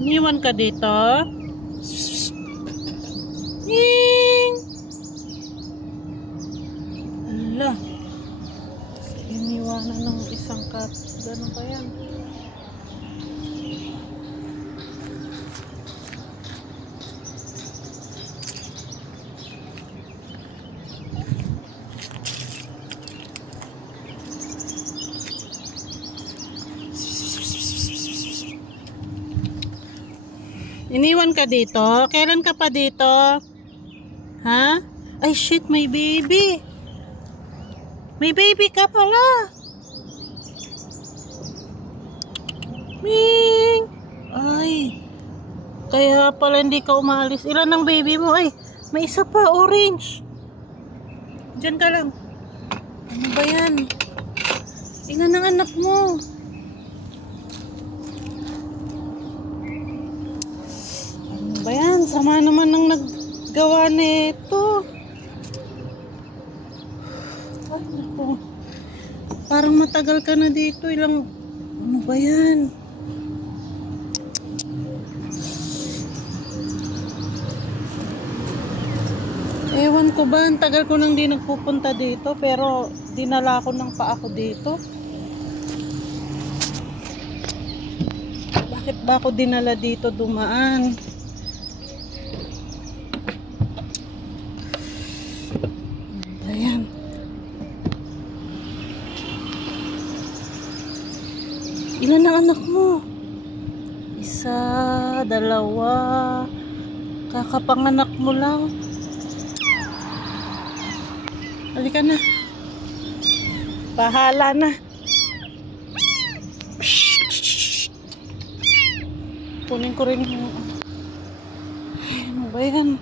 Iniwan ka dito? Ying! Ala. Iniwanan ng isang cat. Ganun ba yan? Iniwan ka dito? Kailan ka pa dito? Ha? Ay shit, may baby. May baby ka pala. Ming! Ay. Kaya pala hindi ka umalis. Ilan ang baby mo? Ay, may isa pa, orange. Diyan ka lang. Ano ba yan? Ilan ang anak mo? Ba yan? Sama naman ng naggawa nito. Ay, naku. Parang matagal ka na dito. Ilang... Ano ba yan? Ewan ko ba? Ang tagal ko nang di nagpupunta dito. Pero dinala ko ng paa ko dito. Bakit ba ako dinala dito dumaan? Ayan. Ilan ang anak mo? Isa, dalawa. Kakapanganak mo lang. Halika na. Bahala na. Kunin ko rin yung... Ano ba yan?